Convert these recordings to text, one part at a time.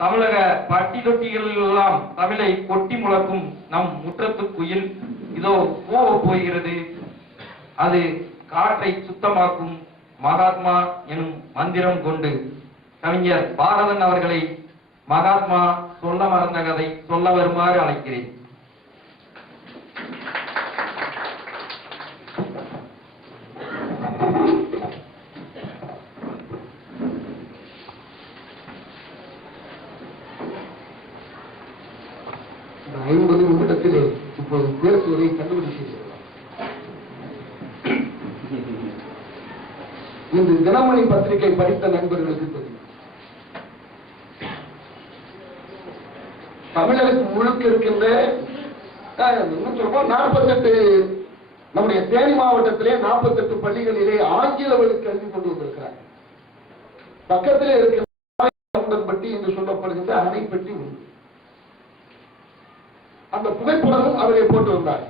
தமிழக பட்டி தொட்டிகளெல்லாம் தமிழை கொட்டி முழக்கும் நம் முற்றத்து குயில் இதோ போகிறது. அது காற்றை சுத்தமாக்கும் மகாத்மா எனும் மந்திரம் கொண்டு கவிஞர் பாரதன் அவர்களை மகாத்மா சொல்ல மறந்த கதை சொல்ல வருமாறு அழைக்கிறேன். இந்த 50 நிமிடத்திலே இப்போது பேசுவதை கண்டுபிடிக்கிறீர்கள். இன்று தினமணி பத்திரிகை படித்த நண்பர்களுக்கு தெரியும், தமிழருக்கு முழுக்க இருக்கின்ற 48 நம்முடைய தேனி மாவட்டத்திலே 48 பள்ளிகளிலே ஆங்கில வழி கல்வி கொண்டு வந்திருக்கிறார். பக்கத்திலே இருக்கிற பட்டி என்று சொல்லப்படுகின்ற அணைப்பட்டி உண்டு. அந்த புகைப்படமும் அவரை போட்டு வந்தார்.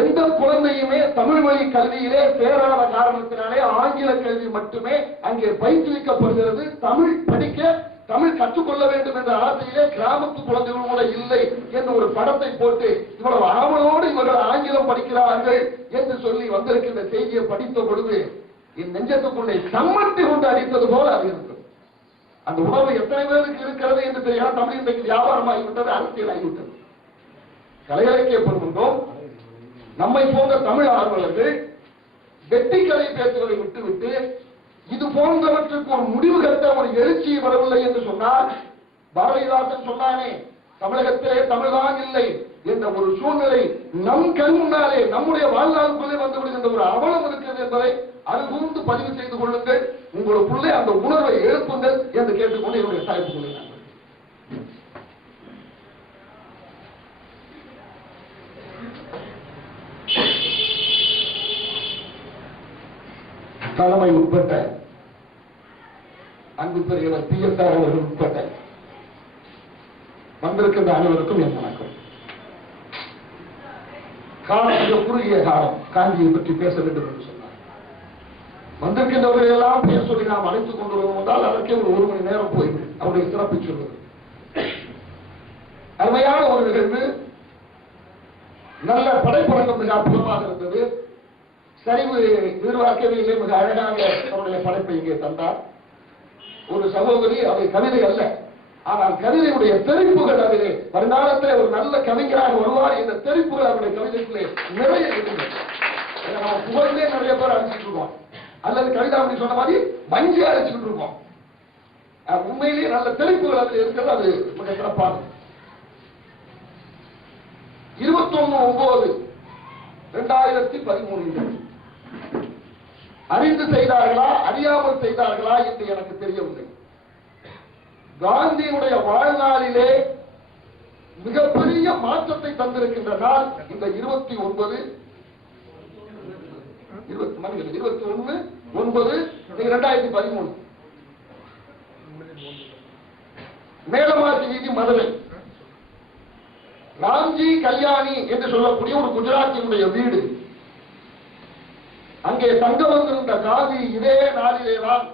எந்த குழந்தையுமே தமிழ் வழி கல்வியிலே சேராத காரணத்தினாலே ஆங்கில கல்வி மட்டுமே அங்கே பயிற்றுவிக்கப்படுகிறது. தமிழ் படிக்க, தமிழ் கற்றுக்கொள்ள வேண்டும் என்ற ஆசையிலே கிராமத்து குழந்தைகள் கூட இல்லை என்று ஒரு படத்தை போட்டு இவ்வளவு ஆவலோடு இவர்கள் ஆங்கிலம் படிக்கிறார்கள் என்று சொல்லி வந்திருக்கின்ற செய்தியை படித்த பொழுது என் நெஞ்சத்துக்குள்ளே சம்மட்டி கொண்டு அடித்தது போல அது இருந்தது. அந்த உணர்வு எத்தனை பேருக்கு இருக்கிறது என்று தெரியாது. தமிழ் இன்றைக்கு வியாபாரமாகிவிட்டது, அரசியல் ஆகிவிட்டது. கலையரங்கேற்படுகின்றோம். நம்மை போன்ற தமிழ் ஆர்வலர்கள் வெட்டி கலை பேசுவதை விட்டுவிட்டு இது போன்றவற்றுக்கு ஒரு முடிவு கட்ட ஒரு எழுச்சி வரவில்லை என்று சொன்னால், பாரதிதாசன் சொன்னானே தமிழகத்திலே தமிழ்தான் இல்லை என்ற ஒரு சூழ்நிலை நம் கண் முன்னாலே நம்முடைய வாழ்நாளுக்குள்ளே வந்து விடுகின்ற ஒரு அவலம் இருக்கிறது என்பதை அருகூர்ந்து பதிவு செய்து கொள்ளுங்கள். உங்களுக்குள்ளே அந்த உணர்வை எழுப்புங்கள் என்று கேட்டுக்கொண்டு என்னுடைய சாய்ப்பு கொள்ளுங்கள். தலைமை உட்பட்ட அன்பு பெரியவர் PSR அவர்கள் உட்பட்ட வந்திருக்கின்ற அனைவருக்கும் என் வணக்கம். காலம் குறுகிய காலம் காந்தியை பற்றி பேச வேண்டும் என்று சொன்னார். வந்திருக்கின்றவர்கள் எல்லாம் பேர் சொல்லி நாம் அழைத்துக் கொண்டு வருவோம் என்றால் அதற்கே ஒரு மணி நேரம் போய்விடும். அவருடைய சிறப்பை சொல்வது அருமையான ஒரு நிகழ்வு. நல்ல படைப்படங்கள் மிக அற்புதமாக இருந்தது. சரிவு எதிர்பார்க்கவில்லை. மிக அழகாக அவருடைய படைப்பை இங்கே தந்தார். ஒரு சகோதரி, அவை கவிதை அல்ல, ஆனால் கவிதையுடைய தெரிப்புகள் அதிலே வருங்காலத்தில் ஒரு நல்ல கவிஞராக வருவார் என்ற தெரிப்புகள் அவருடைய கவிதைக்குள்ளே நிறைய இருந்தது. நம்ம புகழ்ந்தே நிறைய பேர் அடிச்சுட்டு இருக்கோம், அல்லது கவிதாமணி சொன்ன மாதிரி வஞ்சி அடிச்சுட்டு இருக்கோம். உண்மையிலேயே நல்ல தெரிப்புகள் அதில் இருக்கிறது. அது மிக சிறப்பானது. 21/9/2013 அறிந்து செய்தார்களா அறியாமல் செய்தார்களா என்று எனக்கு தெரியவில்லை. காந்தியினுடைய வாழ்நாளிலே மிகப்பெரிய மாற்றத்தை தந்திருக்கின்ற நாள் இந்த 21/9/2013 மேலமாசி வீதி மதுரை ராம்ஜி கல்யாணி என்று சொல்லக்கூடிய ஒரு குஜராத்தினுடைய வீடு. அங்கே தங்க வந்திருந்த காந்தி இதே நாளிலேதான்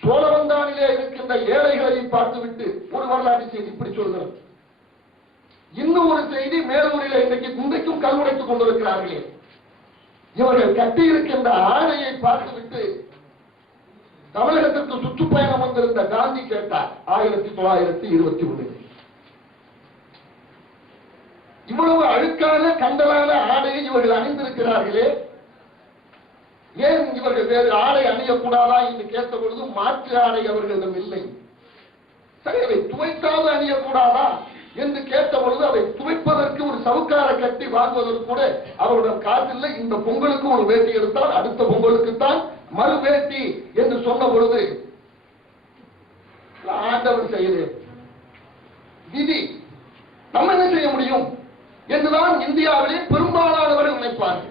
சோழவந்தானிலே இருக்கின்ற ஏழைகளை பார்த்துவிட்டு ஒரு வரலாற்று செய்தி இப்படி சொல்கிறது. இன்னும் ஒரு செய்தி, மேலூரில் இன்றைக்கும் கல்முனைத்துக் கொண்டிருக்கிறார்களே, இவர்கள் கட்டியிருக்கின்ற ஆணையை பார்த்துவிட்டு தமிழகத்திற்கு சுற்றுப்பயணம் வந்திருந்த காந்தி கேட்டார் 1921. இவ்வளவு அழுக்கான கண்டலான ஆடையை இவர்கள் அணிந்திருக்கிறார்களே, ஏன் இவர்கள் வேறு ஆடை அணியக்கூடாதா என்று கேட்ட பொழுது மாற்று ஆடை அவர்களிடம் இல்லை. சரி, அதை துவைக்காது அணியக்கூடாதா என்று கேட்ட பொழுது அதை துவைப்பதற்கு ஒரு சவுக்கார கட்டி வாங்குவதற்கு கூட அவருடன் காசில்லை. இந்த பொங்கலுக்கு ஒரு வேட்டி எடுத்தால் அடுத்த பொங்கலுக்குத்தான் மறு வேட்டி என்று சொன்ன பொழுது ஆண்டவன் செயலே விதி, நம்ம என்ன செய்ய முடியும் என்றுதான் இந்தியாவிலே பெரும்பாலானவர்கள் நினைப்பார்கள்.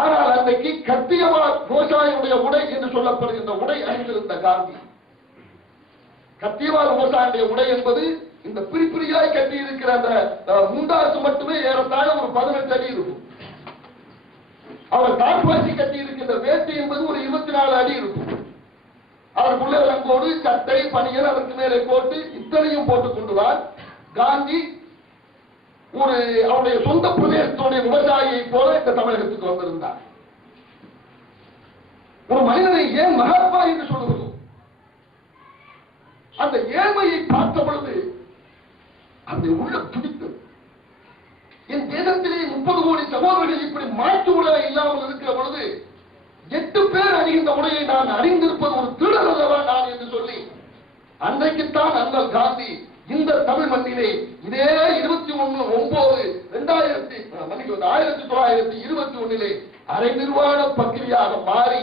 ஆனால் அன்றைக்கு கத்தியவார் விவசாயியுடைய உடை என்று சொல்லப்படுகின்ற உடை அணிந்திருந்த காந்தி, கத்தியவார் விவசாயியுடைய உடை என்பது இந்த பிரிப்பிரியாய் கட்டி இருக்கிற அந்த முண்டாசு மட்டுமே ஏறத்தாழ ஒரு 18 அடி இருக்கும். அவர் தாழ்வாசி கட்டி இருக்கின்ற வேட்டி என்பது ஒரு 24 அடி இருக்கும். அதற்குள்ள விலங்கோடு சட்டை பணியன் அதற்கு மேலே போட்டு இத்தனையும் போட்டுக் கொண்டுதான் காந்தி ஒரு அவருடைய சொந்த பிரதேசத்துடைய விவசாயியை போல இந்த தமிழகத்துக்கு வந்திருந்தார். ஒரு மனிதனை ஏன் மகாத்மா என்று சொல்லுவது? அந்த ஏழ்மையை பார்த்த பொழுது அந்த உள்ள துடித்தது. என் தேசத்திலே 30 கோடி சகோதரர்கள் இப்படி மாற்று உடலை இல்லாமல் இருக்கிற பொழுது 8 பேர் அணிகின்ற உடையை நான் அறிந்திருப்பது ஒரு திருடர் அல்லவா நான் என்று சொல்லி அன்றைக்குத்தான் அண்ணல் காந்தி இந்த தமிழ் மண்ணிலே இதே 1921 அரை நிர்வாண பக்கிரியாக மாறி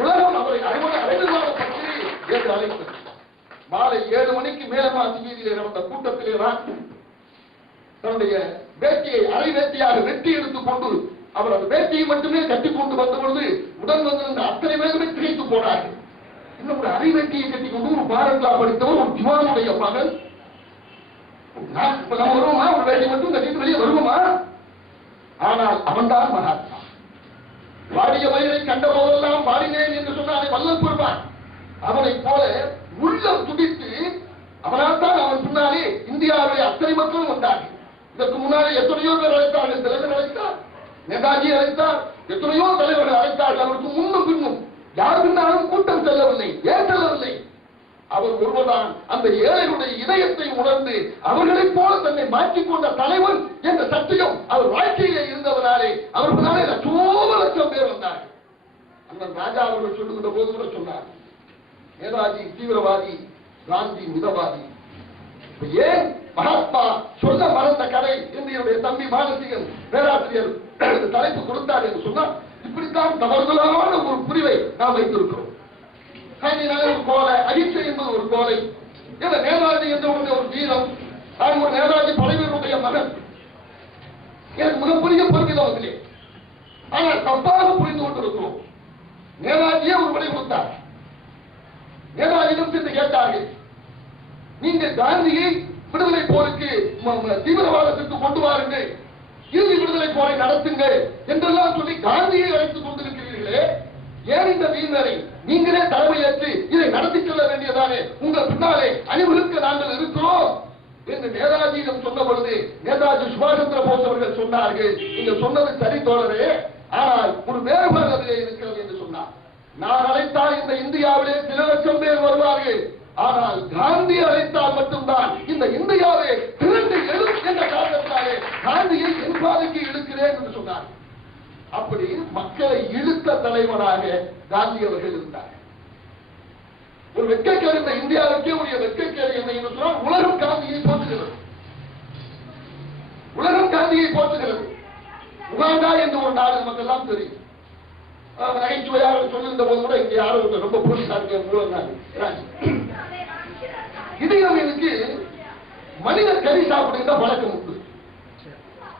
உலகம் அவரை அரை நிர்வாண பக்கிரி என்று அழைத்தது. மாலை 7 மணிக்கு மேலமாசி வீதியிலே நடந்த கூட்டத்திலே தான் தன்னுடைய வேட்டியை அரை வேட்டியாக வெட்டி எடுத்துக் கொண்டு அவர் அந்த வேட்டியை மட்டுமே கட்டிக் கொண்டு வந்த பொழுது உடன் வந்திருந்த அத்தனை பேருமே திகைத்து போனார்கள். இன்னும் ஒரு அரை வேட்டியை கட்டிக் கொண்டு ஒரு பாரத்லா படித்தவர் ஒரு திவானுடைய மகன் நம்ம வருவோமா? ஒரு வேட்டி மட்டும் கட்டிட்டு வெளியே வருவோமா? ஆனால் அவன்தான் மகாத்மா. வாடிய வயலை கண்ட போதெல்லாம் பாடினேன் என்று சொன்னால் வல்லல் பெறுவான். அவனைப் போல உள்ளம் துடித்து அவனால் தான் அவன் பின்னாலே இந்தியாவுடைய அத்தனை மக்களும் வந்தார்கள். இதற்கு முன்னாலே எத்தனையோ பேர் அழைத்தார்கள். தலைவர் அழைத்தார், நேதாஜி அழைத்தார், எத்தனையோ தலைவர்கள் அழைத்தார்கள். அவருக்கு முன்னும் பின்னும் யார் பின்னாலும் கூட்டம் செல்லவில்லை. ஏன் செல்லவில்லை? அவர் ஒருவர்தான் அந்த ஏழைகளுடைய இதயத்தை உணர்ந்து அவர்களைப் போல தன்னை மாற்றிக்கொண்ட தலைவன் என்ற சத்தியம் அவர் வாழ்க்கையிலே இருந்தவனாலே அவர் பின்னாலே லட்சம் பேர் வந்தார்கள். அந்த ராஜா அவர்கள் சொல்லுகின்ற போது கூட சொன்னார், நேதாஜி தீவிரவாதி, காந்தி மிதவாதி. ஏன் மகாத்மா சொல்ல மறந்த கதை என்று என்னுடைய தம்பி மானசீகன் பேராசிரியர் தலைப்பு கொடுத்தார் என்று சொன்னால் இப்படித்தான் தவறுதலான ஒரு புரிவை நாம் வைத்திருக்கிறோம். ஒரு கோலை, அகிம்சை என்பது ஒரு கோலை, நேதாஜி என்ற ஒரு வீரம். நான் ஒரு நேதாஜி படைவீரனுடைய மகன். எனக்கு மிகப்பெரிய பெருமிதம் அதிலே. ஆனால் தப்பாக புரிந்து கொண்டிருக்கிறோம். நேதாஜியே ஒரு விடை கொடுத்தார். நேதாஜியிடம் சென்று கேட்டார்கள், நீங்கள் காந்தியை விடுதலை போருக்கு தீவிரவாதத்திற்கு கொண்டு வாருங்கள், இறுதி விடுதலை போரை நடத்துங்கள் என்றெல்லாம் சொல்லி காந்தியை அழைத்துக் கொண்டிருக்கிறீர்களே, ஏன் இந்த வீணரை நீங்களே தலைமையேற்று இதை நடத்தி செல்ல வேண்டியதானே? உங்கள் பின்னாலே அணிவகுக்க நாங்கள் இருக்கிறோம் என்று நேதாஜியிடம் சொன்ன பொழுது நேதாஜி சுபாஷ் சந்திர போஸ் அவர்கள் சொன்னார்கள், நீங்கள் சொன்னது சரி தோழரே, ஆனால் ஒரு வேறுபாடு அதிலே இருக்கிறது என்று சொன்னார். நான் அழைத்தால் இந்த இந்தியாவிலே சில லட்சம் பேர் வருவார்கள், ஆனால் காந்தி அழைத்தால் மட்டும்தான் இந்த இந்தியாவை திரண்டு எழும் என்ற காரணத்தினாலே காந்தியை என் பாதைக்கு இழுக்கிறேன் என்று சொன்னார். அப்படி மக்களை இழுத்த தலைவராக காந்தி அவர்கள் இருந்தார். ஒரு வெட்கக்கேடு இந்த இந்தியாவுக்கே உரிய வெட்கக்கேடு என்ன என்று சொன்னால் உலகம் காந்தியை போற்றுகிறது. உலகம் காந்தியை போற்றுகிறது. உகாண்டா என்று ஒரு நாடு நமக்கு எல்லாம் தெரியும். நகைச்சுவையாக சொல்லியிருந்த போது கூட இங்கே யாரும் ரொம்ப புரிசாங்க மூலம் இதயமீனுக்கு மனித கறி சாப்பிடுகிற பழக்கம் உண்டு.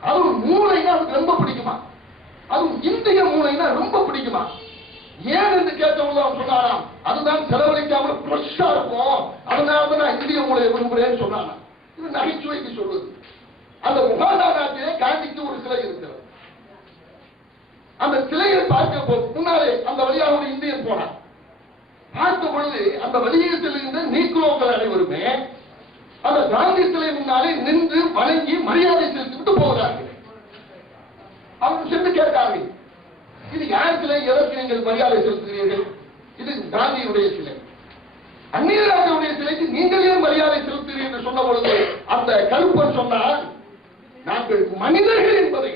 அதுவும் மூளைன்னா அதுக்கு ரொம்ப பிடிக்குமா? அதுவும் இந்திய மூளைன்னா ரொம்ப பிடிக்குமா? ஏன் என்று கேட்டவங்க அவன் சொன்னாராம், அதுதான் செலவழிக்காமல் ஃப்ரெஷ்ஷா இருக்கும், அதனாலதான் நான் இந்திய மூளையை விரும்புறேன்னு சொன்னானா. இது நகைச்சுவைக்கு சொல்லுது. அந்த உகாண்டா நாட்டிலே காந்திக்கு ஒரு சிலை இருக்கிறது. அந்த சிலையை பார்க்க முன்னாலே அந்த வழியாக ஒரு இந்தியன் போனான். பார்த்த பொழுது அந்த வழியத்தில் இருந்த நீக்ரோக்கள் அனைவருமே அந்த காந்தி சிலை முன்னாலே நின்று வணங்கி மரியாதை செலுத்திவிட்டு போகிறார்கள். அவர்கள் சென்று கேட்டார்கள், இது யார் சிலை, எதற்கு நீங்கள் மரியாதை செலுத்துகிறீர்கள்? இது காந்தியுடைய சிலை. அந்நிய நாட்டுடைய சிலைக்கு நீங்கள் ஏன் மரியாதை செலுத்துகிறீர்கள் என்று சொன்ன பொழுது அந்த கருப்பன் சொன்னார், நாங்கள் மனிதர்கள் என்பதை,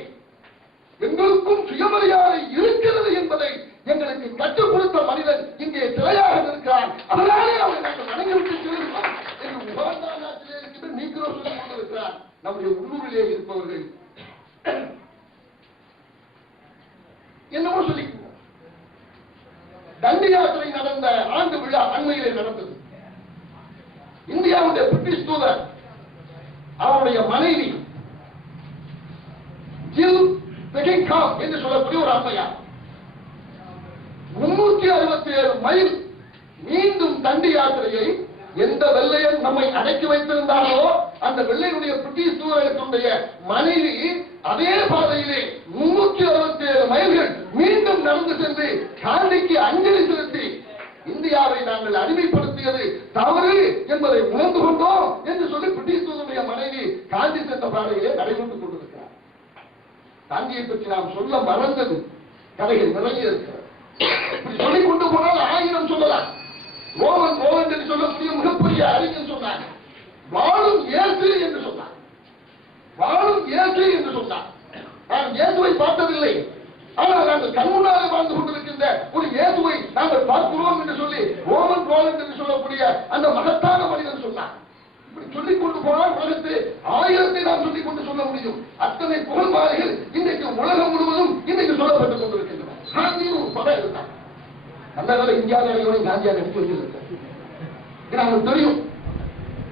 எங்களுக்கும் சுயமரியாதை இருக்கிறது என்பதை எங்களுக்கு கற்றுக் கொடுத்த மனிதன் இங்கே சிலையாக இருக்கிறான், அதனாலே அவரை நாங்கள் வணங்கிவிட்டு செல்கிறோம் என்று உகாண்டா நாட்டிலே இருக்கிற நீக்ரோ சொல்லிக் கொண்டிருக்கிறார். நம்முடைய உள்ளூரிலே இருப்பவர்கள் என்னவோ சொல்லி. தண்டி யாத்திரை நடந்த ஆண்டு விழா அண்மையிலே நடந்தது. இந்தியாவுடைய பிரிட்டிஷ் தூதர் அவருடைய மனைவி ஜில் பெகிங்ஹாம் என்று சொல்லக்கூடிய ஒரு அம்மையார் 367 மைல் மீண்டும் தண்டி யாத்திரையை எந்த வெள்ளையன் நம்மை அடக்கி வைத்திருந்தாலோ அந்த வெள்ளையுடைய பிரிட்டிஷ் தூதரகத்தினுடைய மனைவி அதே பாதையிலே 367 மைல்கள் மீண்டும் நடந்து சென்று காந்திக்கு அஞ்சலி செலுத்தி இந்தியாவை நாங்கள் அடிமைப்படுத்தியது தவறு என்பதை உணர்ந்து கொண்டோம் என்று சொல்லி பிரிட்டிஷ் தூதருடைய மனைவி காந்தி சென்ற பாதையிலே நடைபெற்றுக் கொண்டிருக்கிறார். காந்தியை பற்றி நாம் சொல்ல மறந்தது கதைகள் நிறைய இருக்கிறது. சொல்லிக் கொண்டு போனால் 1000 சொல்லலாம். ரோமன் என்று சொல்லக்கூடிய மிகப்பெரிய அறிஞர் சொன்னார், வாழும் இயேசு என்று சொன்னார். வாழும் இயேசு என்று சொன்னார். நான் இயேசுவை பார்த்ததில்லை, ஆனால் நாங்கள் கண்முன்னாக வாழ்ந்து கொண்டிருக்கின்ற ஒரு இயேசுவை நாங்கள் பார்க்கிறோம் என்று சொல்லி ரோமன் என்று சொல்லக்கூடிய அந்த மகத்தான மனிதன் சொன்னார். இப்படி சொல்லிக் கொண்டு போனால் உலகத்து 1000 நாம் சொல்லிக் கொண்டு சொல்ல முடியும். அத்தனை புகழ்மாலைகள் இன்றைக்கு உலகம் முழுவதும் இன்றைக்கு சொல்லப்பட்டுக் கொண்டிருக்கின்றன. காந்தியும் ஒரு படம் இருந்தார். நல்ல வேலை இந்தியாவில் காந்தியா எடுத்து வச்சிருக்கார். நமக்கு தெரியும்.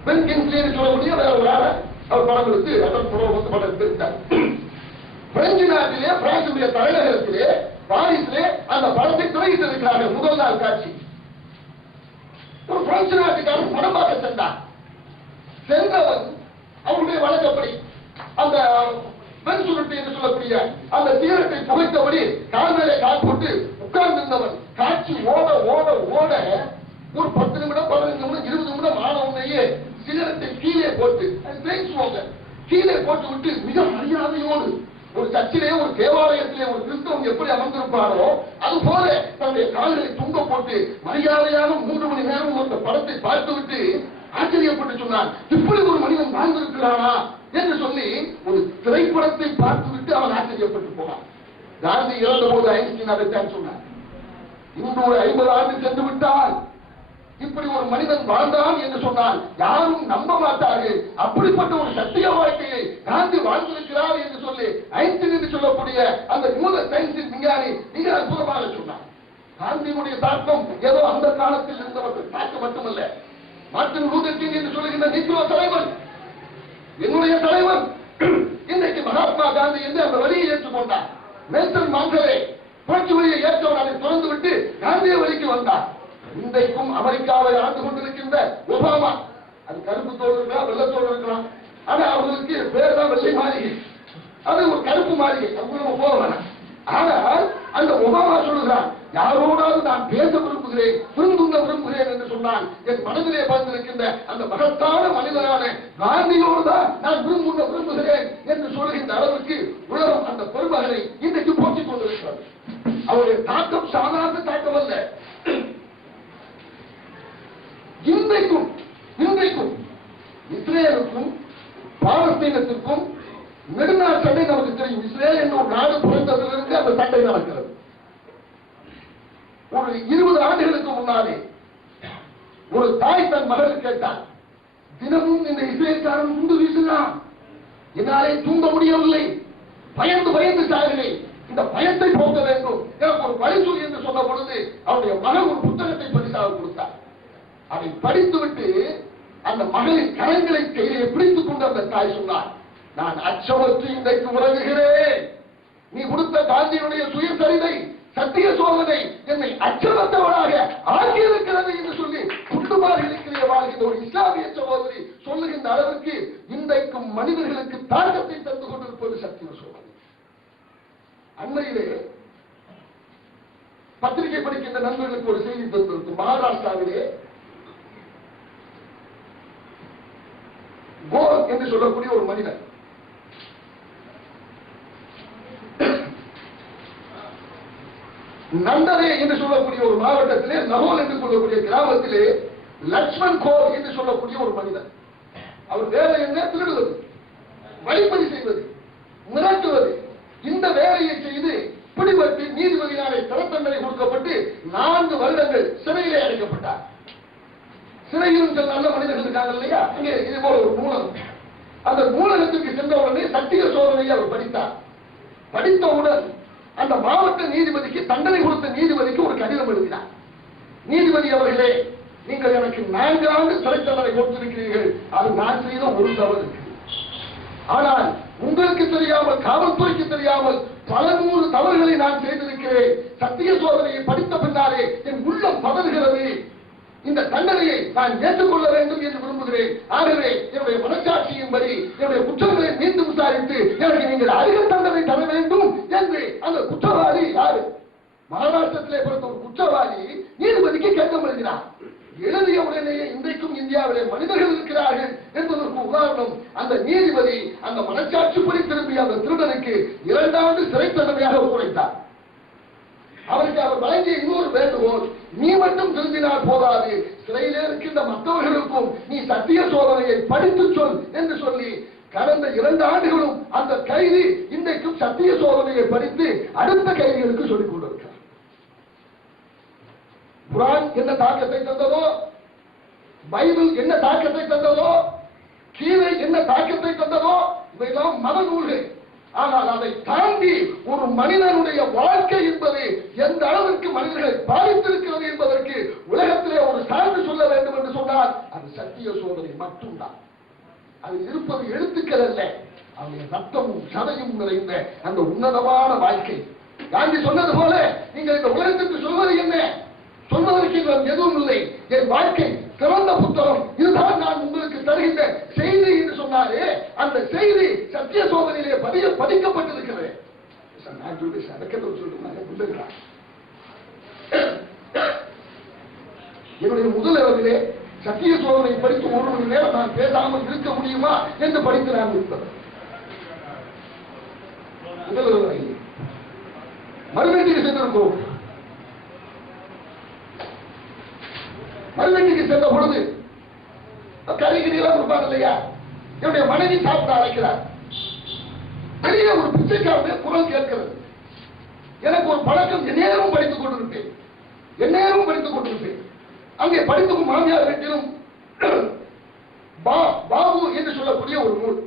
பென் கிங்ஸ்லி சொல்லக்கூடிய வேற ஒரு ஆள அவர் படம் எடுத்து அதன் படம் எடுத்திருந்தார். பிரெஞ்சு நாட்டிலே பிரான்சுடைய தலைநகரத்திலே பாரிஸிலே அந்த படத்தை திரையிட்டிருக்கிறார்கள். முதல் நாள் காட்சி. ஒரு பிரெஞ்சு நாட்டுக்காரன் படம் பார்க்க சென்றார். சென்றவன் அவருடைய வழக்கப்படி அந்த பெண் சுருட்டு என்று சொல்லக்கூடிய அந்த தீரத்தை புகைத்தபடி கால் மேலே கால் போட்டு உட்கார்ந்திருந்தவன் காட்சி ஓட ஓட ஓட ஒரு 10 நிமிடம் 15 நிமிடம் 20 நிமிடம் ஆன உடனேயே சிகரெட்டை கீழே போட்டு கீழே போட்டு விட்டு மிக மரியாதையோடு ஒரு சர்ச்சிலே ஒரு தேவாலயத்திலே ஒரு கிறிஸ்தவன் எப்படி அமர்ந்திருப்பாரோ அது போல தன்னுடைய கால்களை துங்க போட்டு மரியாதையாக 3 மணி நேரம் அந்த படத்தை பார்த்துவிட்டு ஆச்சரியப்பட்டு சொன்னான், இப்படி ஒரு மனிதன் வாழ்ந்திருக்கிறானா என்று சொல்லி ஒரு திரைப்படத்தை பார்த்துவிட்டு அவன் ஆச்சரியப்பட்டு போனான். காந்தி இறந்த போது ஐன்ஸ்டீன் அதைத்தான் சொன்னார். இன்னும் ஒரு 50 ஆண்டு சென்று விட்டால் இப்படி ஒரு மனிதன் வாழ்ந்தான் என்று சொன்னால் யாரும் நம்ப மாட்டார்கள். அப்படிப்பட்ட ஒரு சத்திய வாழ்க்கையை காந்தி வாழ்ந்திருக்கிறார் என்று சொல்லி ஐன்ஸ்டீன் என்று சொல்லக்கூடிய அந்த மூல சயின்ஸின் விஞ்ஞானி மிக அற்புதமாக சொன்னார். காந்தியினுடைய தாக்கம் ஏதோ அந்த காலத்தில் இருந்தவர்கள் தாக்கம் மட்டுமல்ல. மார்ட்டின் லூதர் கிங் என்று சொல்லுகின்ற நீக்ரோ தலைவன், என்னுடைய தலைவன், இன்றைக்கு மகாத்மா காந்தி என்று அந்த வழியை ஏற்றுக்கொண்டார். நெல்சன் மாண்டலே புரட்சி வழியை ஏற்றவர் அதை தொடர்ந்து விட்டு காந்திய வழிக்கு வந்தார். இன்றைக்கும் அமெரிக்காவை ஆண்டு கொண்டிருக்கின்ற ஒபாமா, அது கருப்பு தோடு இருக்கலாம் வெள்ளத்தோடு இருக்கலாம், ஆனா அவர்களுக்கு பேர் தான் வெள்ளை மாளிகை, அது ஒரு கருப்பு மாளிகை, நம்ம போக வேணாம். ஆனால் அந்த ஒபாமா சொல்லுகிறான், யாரோடாவது நான் பேச விரும்புகிறேன் விருந்துங்க விரும்புகிறேன் என்று சொன்னான். என் மனதிலே பார்த்திருக்கின்ற அந்த மகத்தான மனிதனான காந்தியோடு தான் நான் விரும்புங்க விரும்புகிறேன் என்று சொல்லுகின்ற அளவுக்கு உலகம் அந்த பெருமகனை இன்றைக்கு போற்றிக் கொண்டிருக்கிறது. அவருடைய தாக்கம் சாதாரண தாக்கம் அல்ல. இன்றைக்கும் இஸ்ரேலுக்கும் பாலஸ்தீனத்திற்கும் நெடுநாள் சண்டை நமக்கு தெரியும். இஸ்ரேல் என்ற ஒரு நாடு பிறந்ததிலிருந்து அந்த சண்டை நடக்கிறது. ஒரு 20 ஆண்டுகளுக்கு முன்னாலே ஒரு தாய் தன் மகள் கேட்டார், தினமும் இந்த இஸ்ரேல்காரன் குண்டு வீசுகிறான், என்னாலே தூங்க முடியவில்லை, பயந்து பயந்து சாகிறேன், இந்த பயத்தை போக்க வேண்டும், எனக்கு ஒரு வழி சொல்லி என்று சொன்ன பொழுது அவருடைய மகள் ஒரு புத்தகத்தை பரிசாக கொடுத்தார். அதை படித்துவிட்டு அந்த மகளின் கரங்களை கையிலே பிடித்துக் கொண்டு அந்த தாய் சொன்னார், நான் அச்சமற்று இன்றைக்கு உறங்குகிறேன். நீ கொடுத்த காந்தியினுடைய சுயசரிதை சத்திய சோதனை என்னை அச்சமற்றவனாக ஆகியிருக்கிறது என்று சொல்லி குண்டுமார்களுக்கு வாழ்கின்ற ஒரு இஸ்லாமிய சகோதரி சொல்லுகின்ற அளவுக்கு இன்றைக்கும் மனிதர்களுக்கு தாக்கத்தை தந்து கொண்டிருப்பது சத்திய சோதனை. அண்மையிலே பத்திரிகை படிக்கின்ற நண்பர்களுக்கு ஒரு செய்தி தந்திருக்கும். மகாராஷ்டிராவிலே கோர் என்று சொல்லக்கூடிய ஒரு மனிதன் நந்தரே என்று சொல்லக்கூடிய ஒரு மாவட்டத்திலே நகோல் என்று சொல்லக்கூடிய கிராமத்திலே லட்சுமண் கோர் என்று சொல்லக்கூடிய ஒரு மனிதன், அவர் வேலை என்ன? திருடுவது, வழிப்பறி செய்வது, மிரட்டுவது. இந்த வேலையை செய்து பிடிபட்டு நீதிபதியாலே சிறை கொடுக்கப்பட்டு 4 வருடங்கள் சிறையிலே அடைக்கப்பட்டார். சிறையிலும் சில நல்ல மனிதர்கள் இருக்காங்க இல்லையா, இங்கே இது போல ஒரு நூலகம். அந்த நூலகத்திற்கு சென்றவுடனே சத்திய சோதனையை அவர் படித்தார். படித்தவுடன் அந்த மாவட்ட நீதிபதிக்கு தண்டனை கொடுத்த நீதிபதிக்கு ஒரு கடிதம் எழுதினார். நீதிபதி அவர்களே, நீங்கள் எனக்கு 4 ஆண்டு சிறை தண்டனை கொடுத்திருக்கிறீர்கள், அது நான் செய்த ஒரு தவறு. ஆனால் உங்களுக்கு தெரியாமல், காவல்துறைக்கு தெரியாமல் பல 100 தவறுகளை நான் செய்திருக்கிறேன். சத்திய சோதனையை படித்த பின்னாலே என் உள்ளம் பதறுகிறது. இந்த தண்டனையை நான் ஏற்றுக்கொள்ள வேண்டும் என்று விரும்புகிறேன். ஆகவே என்னுடைய மனச்சாட்சியின்படி என்னுடைய குற்றங்களை மீண்டும் விசாரித்து எனக்கு நீங்கள் அதிக தண்டனை தர வேண்டும் என்று அந்த குற்றவாளி யாரு? மகாராஷ்டிரத்திலே பிறந்த ஒரு குற்றவாளி நீதிபதிக்கு கேட்க எழுதினார். எழுதிய உடனேயே இன்றைக்கும் இந்தியாவிலே மனிதர்கள் இருக்கிறார்கள் என்பதற்கு உதாரணம் அந்த நீதிபதி அந்த மனச்சாட்சிப்படி திரும்பிய அந்த திருடனுக்கு 2 ஆண்டு சிறை தண்டனையாக குறைத்தார். அவருக்கு அவர் வழங்கிய இன்னொரு வேண்டுகோள், நீ மட்டும் திருந்தினால் போதாது, சிறையிலே இருக்கின்ற மற்றவர்களுக்கும் நீ சத்திய சோதனையை படித்து சொல் என்று சொல்லி கடந்த 2 ஆண்டுகளும் அந்த கைதி இன்றைக்கும் சத்திய சோதனையை படித்து அடுத்த கைதிகளுக்கு சொல்லிக் கொண்டிருக்கிறார். குர்ஆன் என்ன தாக்கத்தை தந்ததோ, பைபிள் என்ன தாக்கத்தை தந்ததோ, கீதை என்ன தாக்கத்தை தந்ததோ, இவையெல்லாம் மத நூல்கள். ஆனால் அதை தாண்டி ஒரு மனிதனுடைய வாழ்க்கை என்பது எந்த அளவிற்கு மனிதர்களை பாதித்திருக்கிறது என்பதற்கு உலகத்திலே ஒரு சான்று சொல்ல வேண்டும் என்று சொன்னால் அது சத்திய சோதனை மட்டும்தான். அது இருப்பது எழுத்துக்கள் அல்ல, அவருடைய ரத்தமும் சதையும் நிறைந்த அந்த உன்னதமான வாழ்க்கை. காந்தி சொன்னது போல நீங்கள் இந்த உலகத்திற்கு சொல்வது என்ன? சொல்வதற்கு எதுவும் இல்லை, என் வாழ்க்கை திறந்த புத்தகம், இதுதான் நான் உங்களுக்கு தருகின்ற செய்தி என்று சொன்னாரே, அந்த செய்தி சத்திய சோதனையிலே பதிக்கப்பட்டிருக்கிறது. என்னுடைய முதல் அளவிலே சத்திய சோதனை படித்து 1 மணி நேரம் நான் பேசாமல் இருக்க முடியுமா என்று படித்து நான் இருப்பது முதல் அளவில். மறுபடியும் சென்றிருக்கிறோம். மறுவெட்டிக்கு சென்ற பொழுது கறிகறியெல்லாம் கொடுப்பாங்க இல்லையா, என்னுடைய மனைவி சாப்பிட அழைக்கிறார். வெளியே ஒரு பிச்சைக்காரனுடைய குரல் கேட்கிறது. எனக்கு ஒரு பழக்கம், எந்நேரமும் படித்துக் கொண்டிருப்பேன். அங்கே படித்துக்கும் மாமியார் வீட்டிலும் பாபு என்று சொல்லக்கூடிய ஒரு நூல்,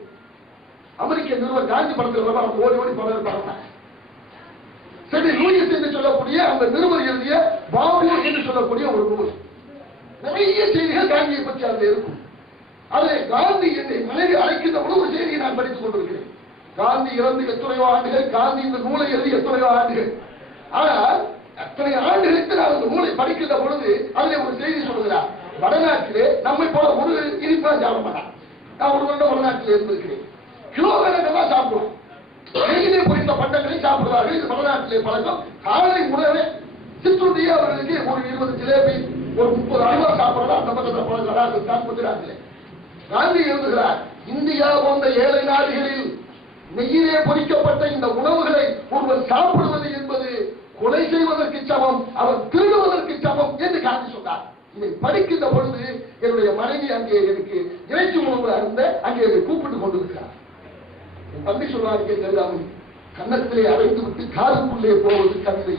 அமெரிக்க நிறுவனர் காந்தி படத்தில் ஓடி ஓடி படம் பார்த்தாங்க. சென்னை லூயிஸ் என்று சொல்லக்கூடிய அந்த நிறுவனர் எழுதிய பாபு என்று சொல்லக்கூடிய ஒரு நூல். நிறைய செய்திகள் காந்தியை பற்றி அதில் இருக்கும். அதை காந்தி என்னை மனைவி அழைக்கின்ற பொழுது ஒரு செய்தியை நான் படித்துக் கொண்டிருக்கிறேன். காந்தி இறந்து எத்தனையோ ஆண்டுகள், காந்தி இந்த நூலை எழுதி எத்தனையோ ஆண்டுகள். ஆனால் அத்தனை ஆண்டுகளுக்கு நான் அந்த நூலை படிக்கின்ற பொழுது அதில் ஒரு செய்தி சொல்லுகிறார். வடநாட்டிலே நம்மை போல ஒரு இனிப்பா சாப்பிட மாட்டான். நான் ஒரு வருடம் வடநாட்டில் இருந்திருக்கிறேன். கிலோகணக்கெல்லாம் சாப்பிடுவோம். நெய்யிலே பொறித்த பண்டங்களை சாப்பிடுவார்கள். இது வடநாட்டிலே பழக்கம். காலை உணவே சிற்றுண்டியே அவர்களுக்கு ஒரு 20 ஜிலேபி, ஒரு 30 அல்வா சாப்பிடலாம். அந்த பக்கத்தில் பழகிறார்கள். காந்தி எழுதுகிறார், இந்தியா போன்ற ஏழை நாடுகளில் நெய்யிலே பொறிக்கப்பட்ட இந்த உணவுகளை ஒருவர் சாப்பிடுவது என்பது கொலை செய்வதற்கு சமம், அவர் திருடுவதற்கு சமம் என்று காந்தி சொன்னார். இதை படிக்கின்ற பொழுது என்னுடைய மனைவி அங்கே எனக்கு இறைச்சி உணவு அருந்த அங்கே கூப்பிட்டுக் கொண்டிருக்கிறார். என் தம்பி சொல்வார்கள், கன்னத்திலே அடைந்து விட்டு காதுக்குள்ளே போவது கவிதை.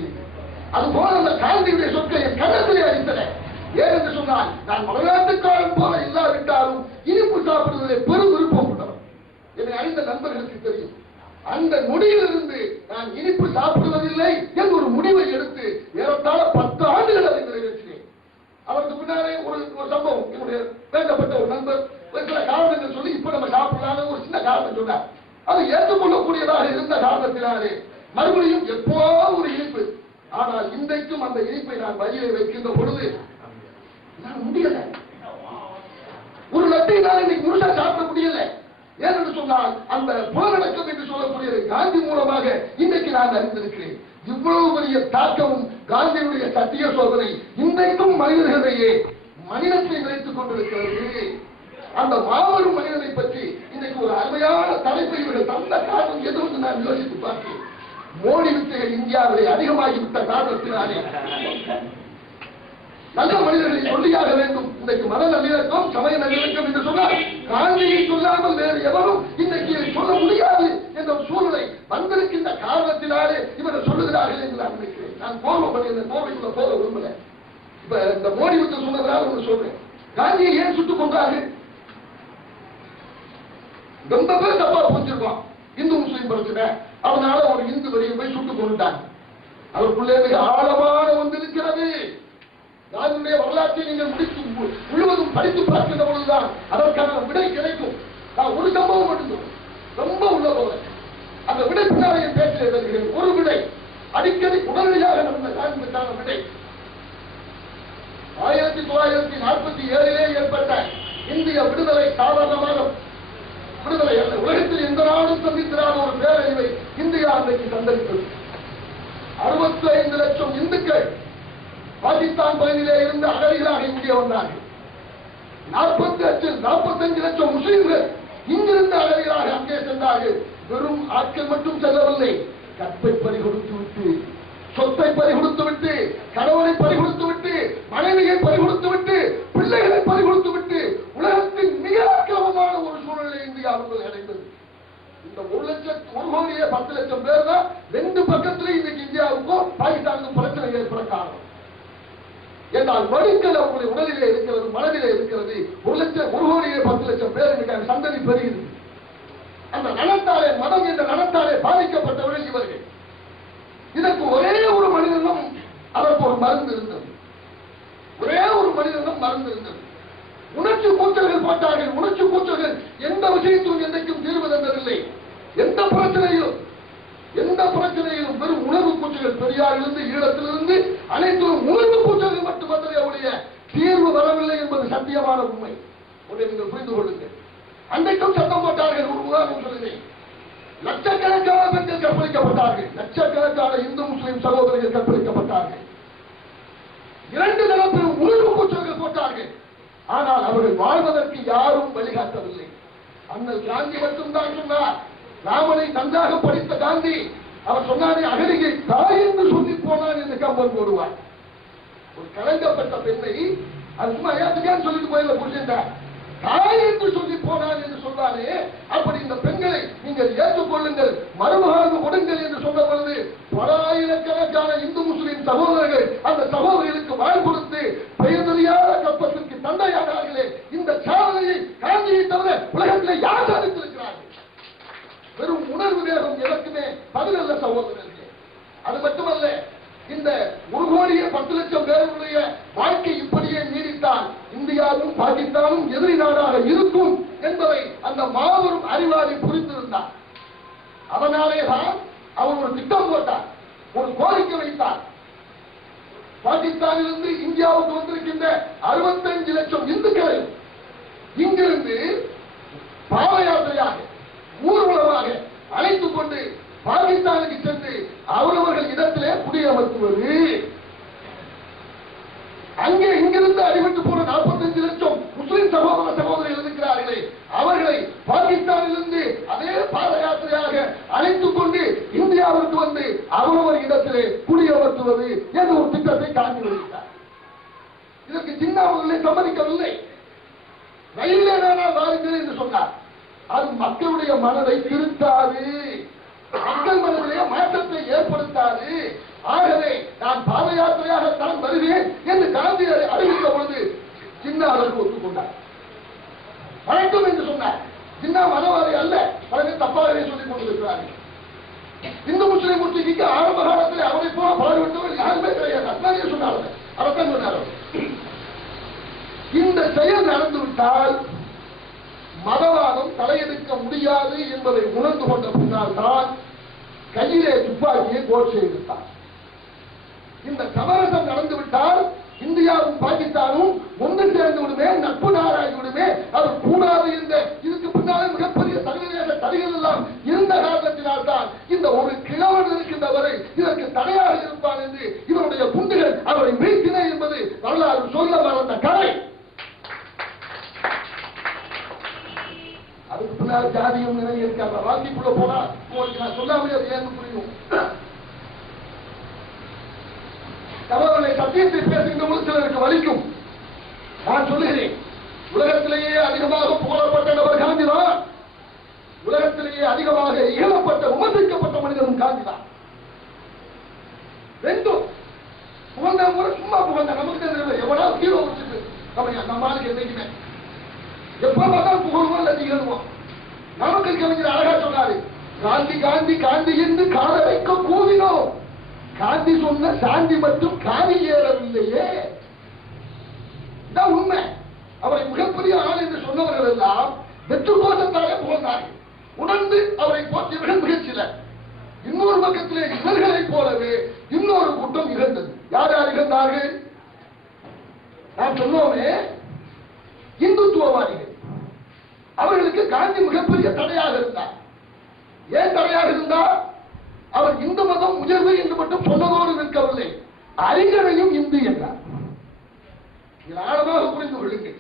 அதுபோல அந்த காந்தியுடைய சொற்களை என் கன்னத்திலே அடித்தன. ஏனென்று சொன்னால், நான் மலைநாட்டுக்காரன் போல இல்லாவிட்டாலும் இனிப்பு சாப்பிடுவதை பெரும் விருப்பம் கொண்டவர். என்னை அறிந்த நண்பர்களுக்கு தெரியும். அந்த நொடியிலிருந்து நான் இனிப்பு சாப்பிடுவதில்லை என்று ஒரு முடிவை எடுத்து ஏறத்தாழ 10 ஆண்டுகள் அதை நிறைவேற்றினேன். அவருக்கு பின்னாலே ஒரு சம்பவம், என்னுடைய வேண்டப்பட்ட ஒரு நண்பர் சில காரணங்கள் சொல்லி இப்ப நம்ம சாப்பிடலான்னு ஒரு சின்ன காரணம் சொன்னார். அது ஏற்றுக்கொள்ளக்கூடியதாக இருந்த காரணத்தினாலே மறுபடியும் எப்போ ஒரு இனிப்பு. ஆனால் இன்றைக்கும் அந்த இனிப்பை நான் வழியிலே வைக்கின்ற பொழுது முடியல. ஒரு லட்டை நான் இன்னைக்கு முழுசா சாப்பிட முடியல. ஏனென்று சொன்னால் அந்த புலநடக்கம் என்று சொல்லக்கூடியது காந்தி மூலமாக இன்றைக்கு நான் அறிந்திருக்கிறேன். இவ்வளவு பெரிய தாக்கமும் காந்தியுடைய சத்திய சோதனை இன்றைக்கும் மனிதர்களிடையே மனிதத்தை நினைத்துக் கொண்டிருக்கிறது. அந்த மாபெரும் மனிதனை பற்றி இன்றைக்கு ஒரு அருமையான தலைப்பை இவர்கள் தந்த காரணம் எதுவும் நான் யோசித்து பார்த்தேன். மோடி வித்தைகள் இந்தியாவிலே அதிகமாகிவிட்ட காரணத்தினாலே நல்ல மனிதர்களை சொல்லியாக வேண்டும். இன்றைக்கு மத நல்லிணக்கம், சமய நல்லிணக்கம் என்று சொன்னால் காந்தியை சொல்லாமல் வேறு எவரும் இன்றைக்கு சொல்ல முடியாது என்ற ஒரு சூழ்நிலை வந்திருக்கின்ற காரணத்தினாலே இவர்கள் சொல்லுகிறார்கள் என்று நான் நினைக்கிறேன். நான் போர்வைக்குள்ள போக விரும்பல. இப்ப இந்த மோடி வித்தை சொன்னதுனால ஒன்று சொல்றேன். காந்தியை ஏன் சுட்டுக் கொண்டார்கள்? ரொம்ப பேர் தப்பா புரிஞ்சிருக்கோம். இந்து முஸ்லீம் பிரச்சனை, அதனால ஒரு இந்து வெளியே போய் சுட்டுக் கொண்டுட்டாங்க. அவருக்குள்ளே ஆழமான ஒன்று இருக்கிறது. காந்தியுடைய வரலாற்றை நீங்கள் முழுவதும் படித்து பார்க்கின்ற பொழுதுதான் அதற்கான விடை கிடைக்கும். நான் ஒரு சம்பவம் மட்டும் ரொம்ப உள்ள போல அந்த விடை பின்னாலே பேச்சு வருகிறேன். ஒரு விடை அடிக்கடி உடனடியாக நடந்த காந்திக்கான விடை 1947 ஏற்பட்ட இந்திய விடுதலை சாதாரணமாக விடுதலை அல்ல. உலகத்தில் எந்த நாடும் சந்தித்திராத ஒரு பேரழிவை இந்தியா அன்றைக்கு சந்தித்தது. 65 லட்சம் இந்துக்கள் பாகிஸ்தான் பகுதியிலே இருந்து அகதிகளாக இங்கே வந்தார்கள். 45 லட்சம் முஸ்லிம்கள் இங்கிருந்து அகதிகளாக அங்கே சென்றார்கள். வெறும் ஆட்கள் மட்டும் செல்லவில்லை, கற்பை பறிகொடுத்து விட்டு, சொத்தை பறிகொடுத்து விட்டு, கணவனை பறிகொடுத்து விட்டு, மனைவியை பறிகொடுத்து விட்டு, பிள்ளைகளை பறிகொடுத்து விட்டு, உலகத்தின் மிக அக்கிரமமான ஒரு சூழ்நிலை இந்தியாவுக்குள் அடைந்தது. இந்த 1,10 லட்சம் பேர் தான் ரெண்டு பக்கத்திலே இன்னைக்கு இந்தியாவுக்கும் பாகிஸ்தானுக்கும் பிரச்சனை ஏற்பட காரணம். என்றால் வடுக்கள் அவங்களுடைய உடலிலே இருக்கிறது, மனதிலே இருக்கிறது. 1,10 லட்சம் பேர் இன்னைக்கு சந்ததி பெறுகிறது. அந்த நலத்தாலே, மதம் என்ற நலத்தாலே பாதிக்கப்பட்டவர்கள் இவர்கள். இதற்கு ஒரே ஒரு மனிதனும் அதற்கு ஒரு மருந்து இருந்தது. ஒரே ஒரு மனிதனும் மருந்து இருந்தது. உணர்ச்சி கூச்சல்கள் போட்டார்கள். உணர்ச்சி கூச்சல்கள் எந்த விஷயத்தும் என்றைக்கும் தீர்வு தந்ததில்லை. எந்த பிரச்சனையிலும் வெறும் உணர்வு கூச்சல்கள். பெரியாரிலிருந்து ஈழத்திலிருந்து அனைத்திலும் உணர்வு கூச்சல்கள் மட்டுமன்றே அவருடைய தீர்வு வரவில்லை என்பது சத்தியமான உண்மை. ஒன்றை நீங்கள் புரிந்து கொள்ளுங்கள். அன்றைக்கும் சத்தம் போட்டார்கள். ஒரு உதாரணம் சொல்கிறேன். லட்சக்கணக்கான பெண்கள் கற்பழிக்கப்பட்டார்கள். லட்சக்கணக்கான இந்து முஸ்லிம் சகோதரர்கள் கற்பழிக்கப்பட்டார்கள். இரண்டு தரப்பிலும் உணர்வு கூச்சல்கள் போட்டார்கள். ஆனால் அவர்கள் வாழ்வதற்கு யாரும் வழிகாட்டவில்லை. அண்ணல் காந்தி மட்டும்தான் சொன்னார். ராமனை நன்றாக படித்த காந்தி அவர் சொன்னாரே, அகதியை தாய் என்று சொல்லி போனான் என்று கம்பன் போடுவார். ஒரு கலங்கப்பட்ட பெண்ணை அது சும்மா ஏத்துக்கான்னு சொல்லிட்டு போயில புரிஞ்சுட்டார். தாய் என்று சொல்லி போனான் என்று சொல்வாரே, அப்படி இந்த பெண்களை நீங்கள் ஏற்றுக்கொள்ளுங்கள், மறுமகார்ந்து கொடுங்கள் என்று சொன்ன பொழுது பலாயிரக்கணக்கான இந்து முஸ்லிம் சகோதரர்கள் அந்த சகோதரிகளுக்கு வாழ் கொடுத்து பெயர் தெரியாத கப்பத்திற்கு தந்தையானார்களே. இந்த சாதனையை காந்தியை தவிர உலகத்திலே யார் சாதித்திருக்கிறார்கள்? வெறும் உணர்வு வேகம் எதற்குமே பதிலல்ல சகோதரர்களே. அது மட்டுமல்ல, இந்த 1,10 லட்சம் பேருடைய வாழ்க்கை இப்படியே நீடித்தால் இந்தியாவும் பாகிஸ்தானும் எதிரி நாடாக இருக்கும் என்பதை அந்த மாபெரும் அறிவாளி புரிந்திருந்தார். அதனாலேதான் அவர் ஒரு திட்டம் போட்டார், ஒரு கோரிக்கை வைத்தார். பாகிஸ்தானிலிருந்து இந்தியாவுக்கு வந்திருக்கின்ற 65 லட்சம் இந்துக்களை இங்கிருந்து பாத யாத்திரையாக, ஊர்வலமாக அழைத்துக் கொண்டு பாகிஸ்தானுக்கு சென்று அவரவர்கள் இடத்திலே குடியமர்த்துவது. அங்கே இங்கிருந்து அடிபட்டு போன 45 லட்சம் முஸ்லிம் சகோதர சகோதரிகள் இருக்கிறார்களே, அவர்களை பாகிஸ்தானிலிருந்து அதே பாத யாத்திரையாக அழைத்துக் கொண்டு இந்தியாவிற்கு வந்து அவரவர் இடத்திலே குடியமர்த்துவது என்ற ஒரு திட்டத்தை காட்டி வருகிறார். இதற்கு சின்னாவர்களை சம்மதிக்கவில்லை. ரயிலே வேணால் வாருங்கள் என்று சொன்னார். அது மக்களுடைய மனதை திருத்தாது, மக்கள் மனதிலே மாற்றத்தை ஏற்படுத்தாது. ஆகவே நான் பாத யாத்திரையாக தான் வருவேன் என்று காந்தி அறிவித்த பொழுது சின்னா அதற்கு ஒத்துக்கொண்டார். வணக்கம் என்று சொன்னார். சின்னா மதவாதி அல்ல, பலரை தப்பாகவே சொல்லிக் கொண்டிருக்கிறார்கள். இந்து முஸ்லிம் முஸ்லிமுக்கு ஆரம்ப காலத்தில் அவரை போல பாடுபட்டவர் யாருமே கிடையாது. அண்ணாவே சொன்னார், அவர்தான் சொன்னார். இந்த செயல் நடந்துவிட்டால் மதவாதம் தலையெடுக்க முடியாது என்பதை உணர்ந்து கொண்ட பின்னால் தான் கையிலே துப்பாக்கியை கோட் செய்திருந்தார். இந்த சமரசம் நடந்துவிட்டால் இந்தியாவும் பாகிஸ்தானும் ஒன்று சேர்ந்து விடுமே, நட்பு நாடாகி விடுமே. அது கூடாது என்ற இதுக்கு பின்னாலே மிகப்பெரிய சர்வதேச தடைகள் எல்லாம் இருந்த காரணத்தினால் தான் இந்த ஒரு கிழவன் இருக்கின்றவரை இதற்கு தடையாக இருப்பான் என்று இவருடைய குண்டுகள் அவரை மீட்சின என்பது வரலாறு சொல்ல மறந்த கதை. அதுக்கு பின்னால் ஜாதியும் நிறைய இருக்காங்க. வாழ்க்கைக்குள்ள போனா உங்களுக்கு நான் சொல்லாமலே அது ஏன்னு புரியும். தவறுகளை சத்தியத்தை பேசுகின்ற போது சிலருக்கு வலிக்கும். நான் சொல்லுகிறேன், உலகத்திலேயே அதிகமாக புகழப்பட்ட நபர் காந்தி தான். உலகத்திலேயே அதிகமாக இகழப்பட்ட விமர்சிக்கப்பட்ட மனிதனும் காந்தி தான். ரெண்டும் புகழ்ந்த சும்மா புகழ்ந்த நமக்கு எவ்வளவு ஹீரோ வச்சுட்டு நம்ம ஆளுக்கு என்னைக்குமே எப்பதான் புகழ்வோம் இகழ்வோம். நமக்கு கலைஞர் அழகா சொன்னாரு, காந்தி காந்தி காந்தி என்று காதலைக்க கூவினோம். காந்தி சொன்ன சாந்தி மட்டும் காதி ஏறவில்லையே. இதான் உண்மை. அவரை மிகப்பெரிய ஆள் என்று சொன்னவர்கள் எல்லாம் வெற்று கோஷத்தாலே புகழ்ந்தார்கள். உணர்ந்து அவரை போற்றியவர்கள் மிகச்சிலர். இன்னொரு பக்கத்திலே இவர்களைப் போலவே இன்னொரு கூட்டம் இகழ்ந்தது. யார் யார் இகழ்ந்தார்கள்? நான் சொன்னோமே இந்துத்துவவாதிகள், அவர்களுக்கு காந்தி மிகப்பெரிய தடையாக இருந்தார். ஏன் தடையாக இருந்தார்? அவர் இந்து மதம் உயர்வு என்று மட்டும் சொன்னதோடு நிற்கவில்லை, அறிஞரையும் இந்து என்றார். ஆழமாக புரிந்து கொள்ளுங்கள்.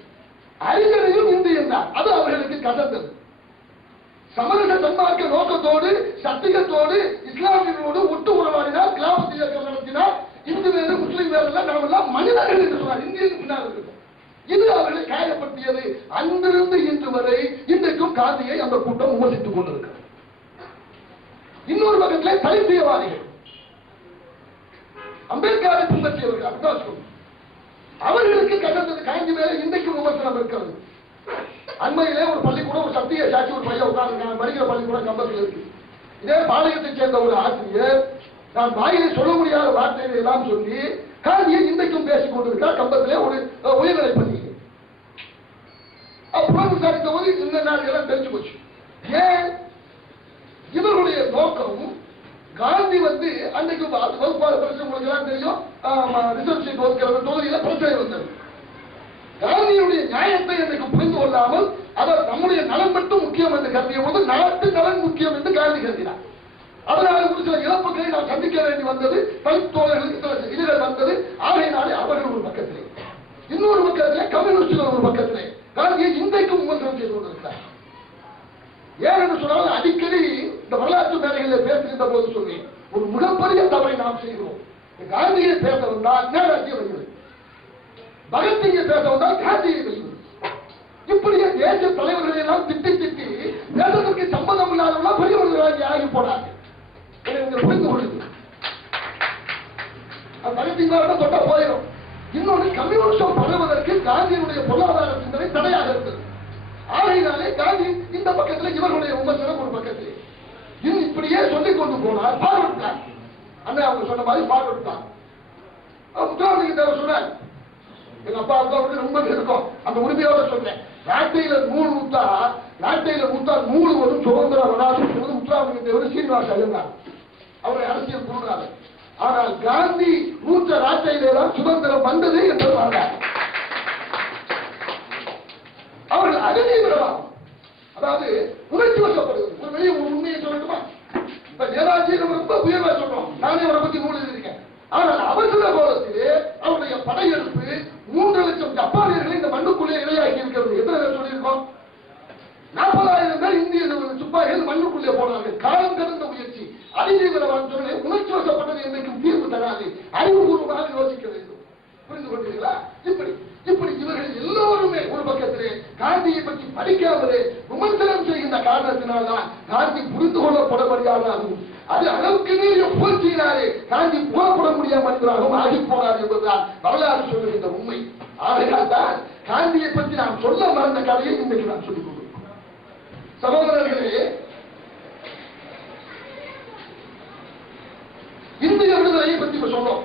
அறிஞரையும் இந்து என்றார். அது அவர்களுக்கு கசந்தது. சமரச சன்மார்க்க நோக்கத்தோடு சத்தியத்தோடு இஸ்லாமியர்களோடு ஒட்டு உறவாடினார், கிலாபத் இயக்கம் நடத்தினார். இந்து வேறு முஸ்லிம் வேறு நாம் எல்லாம் மனிதர்கள் என்று சொன்னார். இந்தியன் பின்னால் இருக்கும். இது அவர்களை காயப்படுத்தியது. அங்கிருந்து இன்று வரை இன்றைக்கும் காந்தியை அந்த கூட்டம் விமர்சித்துக் கொண்டிருக்கிறது. இன்னொரு பக்கத்திலே பரித்தியவாதிகள், அம்பேத்கரை பின்பற்றியவர்கள், அவர்களுக்கு கண்டது காந்தி மேல இன்றைக்கும் விமர்சனம் இருக்கிறது. அண்மையிலே ஒரு பள்ளிக்கூடம், ஒரு சத்திய சாட்சி ஒரு பையன் உட்கார்ந்து படிக்கிற பள்ளிக்கூடம் கம்பத்தில் இருக்கு. இதே பாளையத்தை சேர்ந்த ஒரு ஆசிரியர் நான் வாயிலை சொல்ல முடியாத வார்த்தைகளை எல்லாம் சொல்லி காந்தியை இன்றைக்கும் பேசிக் கொண்டிருக்கிறார் கம்பத்திலே ஒரு உயர்நிலை பள்ளி. அப்புறம் விசாரித்த போது இந்த நாடுகள் தெரிஞ்சு போச்சு. ஏன்? இவருடைய நோக்கம் காந்தி அன்னைக்கு வகுப்பாளர் பிரச்சனை உங்களுக்கு எல்லாம் தெரியும். ரிசர்வ் சீட் ஒதுக்கிறது தொகுதியில பிரச்சனை வந்தது. காந்தியுடைய நியாயத்தை எனக்கு புரிந்து கொள்ளாமல் அவர் நம்முடைய நலன் மட்டும் முக்கியம் என்று கருதிய போது நாட்டு நலன் முக்கியம் என்று காந்தி கருதினார். அதனால் ஒரு சில இழப்புகளை நாம் சந்திக்க வேண்டி வந்தது. தோழர்களுக்கு சில இதுகள் வந்தது. ஆகையினாலே அவர்கள் ஒரு பக்கத்திலே, இன்னொரு பக்கத்திலே கம்யூனிஸ்டுகள் ஒரு பக்கத்திலே காந்தியை இன்றைக்கும் விமர்சனம் செய்து கொண்டிருக்கிறார். ஏன் என்று சொன்னால் அடிக்கடி இந்த வரலாற்று மேடைகளில் பேசுகின்ற போது சொல்வேன், ஒரு மிகப்பெரிய தவறை நாம் செய்கிறோம். காந்தியை பேச வந்தால் நேராட்சியை வைக்கிறது, பகத்சிங்கை பேச வந்தால் காந்தியை வைக்கிறது. இப்படியே தேச தலைவர்களை எல்லாம் திட்டி திட்டி தேசத்திற்கு சம்பந்தம் இல்லாதவர்களாம் பெரியவர்களாகி ஆகி போனாங்க. புரிந்து கொள்ளுது. பகத்சிங்கோட தொட்ட போயிடும். இன்னொன்று, கம்யூனிஸ்டம் பரவுவதற்கு காந்தியினுடைய பொருளாதார சிந்தனை தடையாக இருந்தது. ஆகையினாலே காந்தி இந்த பக்கத்தில், இவர்களுடைய விமர்சனம் ஒரு பக்கத்திலே. இன்னும் இப்படியே சொல்லிக் கொண்டு போனார். பார்வர்ட் பிளான், அண்ணன் அவங்க சொன்ன மாதிரி பார்வர்ட் பிளான். முத்துராமலிங்க தேவர் சொன்னார், எங்க அப்பா அக்கா ரொம்ப இருக்கும், அந்த உரிமையோட சொன்னேன், நாட்டையில நூல் ஊத்தா நூல் வரும், சுதந்திரம் வராது சொல்வது முத்துராமலிங்க தேவர் சீனிவாச ஐயங்கார், அவருடைய அரசியல் கூறுகிறார். ஆனால் காந்தி நூற்ற ராட்டையிலே தான் சுதந்திரம் வந்தது என்பது வரலாறு. அவர்கள் அகதீவிரவாதம், அதாவது உணர்ச்சி வசப்படுவது. ஒரு வெளியே ஒரு உண்மையை சொல்லட்டுமா? இப்ப நேதாஜி நம்ம ரொம்ப உயர்வா சொல்றோம், நானே அவரை பத்தி நூல் எழுதியிருக்கேன். ஆனால் அவசர காலத்திலே அவருடைய படையெடுப்பு 3 லட்சம் ஜப்பானியர்களை இந்த மண்ணுக்குள்ளே இரையாக்கி இருக்கிறது. எத்தனை பேர் சொல்லியிருக்கோம்? 40,000 பேர் இந்திய சிப்பாய்கள் மண்ணுக்குள்ளே போனார்கள். காலம் கடந்த முயற்சி. அதிதீவிரவாதம் சொல்ல உணர்ச்சி வசப்பட்டது என்றைக்கும் தீர்வு தராது. அறிவுபூர்வமாக யோசிக்க வேண்டும். புரிந்து கொண்டீர்களா? இப்படி இவர்கள் எல்லோருமே ஒரு பக்கத்திலே காந்தியை பற்றி படிக்காமலே விமர்சனம் செய்கின்ற காரணத்தினால்தான் காந்தி புரிந்து கொள்ளப்பட முடியாத அது அளவுக்கு மீறிய புகழ்ச்சியினாலே காந்தி புகழப்பட முடியாத மனிதராகவும் ஆகி போனார் என்பதுதான் வரலாறு சொல்லுகின்ற உண்மை. ஆகையால் தான் காந்தியை பற்றி நாம் சொல்ல மறந்த கதையை இன்றைக்கு நாம் சொல்லிக் கொண்டிருக்கிறோம். சகோதரர்களே, இந்திய விடுதலையை பற்றி சொன்னோம்.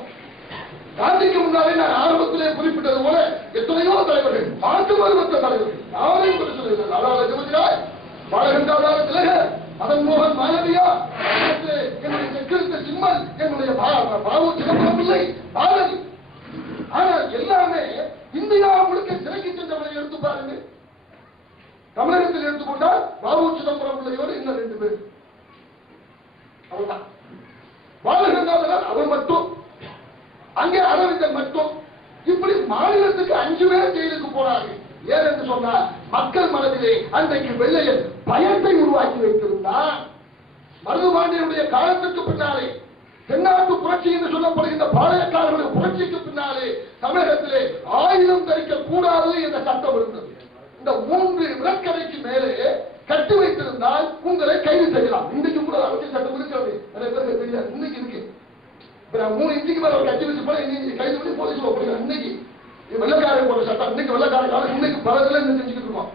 காந்திக்கு முன்னாலே நான் ஆரம்பத்திலே குறிப்பிட்டது போல எத்தனையோ தலைவர்கள், மாற்று மறுபற்ற தலைவர்கள், யாரையும் சொல்லுங்கள், லாலா லஜபதிராய், பாலகங்காதார திலகர், மதன் மோகன் மாளவியா, என்னுடைய செக்கிருத்த சிம்மல், என்னுடைய பாவு சிதம்பரம் பிள்ளை, பாரதி. ஆனால் எல்லாமே இந்தியா முழுக்க சிறைக்கு சென்றவரை எடுத்து பாருங்க. தமிழகத்தில் எடுத்துக்கொண்டால் பாவு சிதம்பரம் பிள்ளையோடு இன்னும் 2 பேர், அவர்தான். பாலகங்காதரர் அவர் மட்டும், அங்கே அரவிந்தன் மட்டும். இப்படி மாநிலத்துக்கு 5 பேர் ஜெயிலுக்கு போனார்கள். ஏன் என்று சொன்னால் மக்கள் மனதிலே அன்றைக்கு வெள்ளையன் பயத்தை உருவாக்கி வைத்திருந்தார். மருதுபாண்டியனுடைய காலத்துக்கு பின்னாலே, தென்னாட்டு புரட்சி என்று சொல்லப்படுகின்ற பாளையக்காரர்களுடைய புரட்சிக்கு பின்னாலே தமிழகத்திலே ஆயுதம் தரிக்க கூடாது என்ற சட்டம் இருந்தது. இந்த 3 விளக்கடைக்கு மேலே கட்டி வைத்திருந்தால் உங்களை கைது செய்யலாம். இன்றைக்கு கூட அரசியல் சட்டம் இருக்கிறது, நிறைய பேருக்கு தெரியாது. இன்னைக்கு இருக்கு. 3 இன்ச்சுக்கு மேல ஒரு கட்சி வச்சு போல கைது பண்ணி போலீஸ் ஒப்படைக்கிறாங்க. இன்னைக்கு வெள்ளக்காரன் போட்ட சட்டம், இன்னைக்கு வெள்ளக்காரன் இன்னைக்கு பலத்துல செஞ்சுக்கிட்டு இருக்கோம்.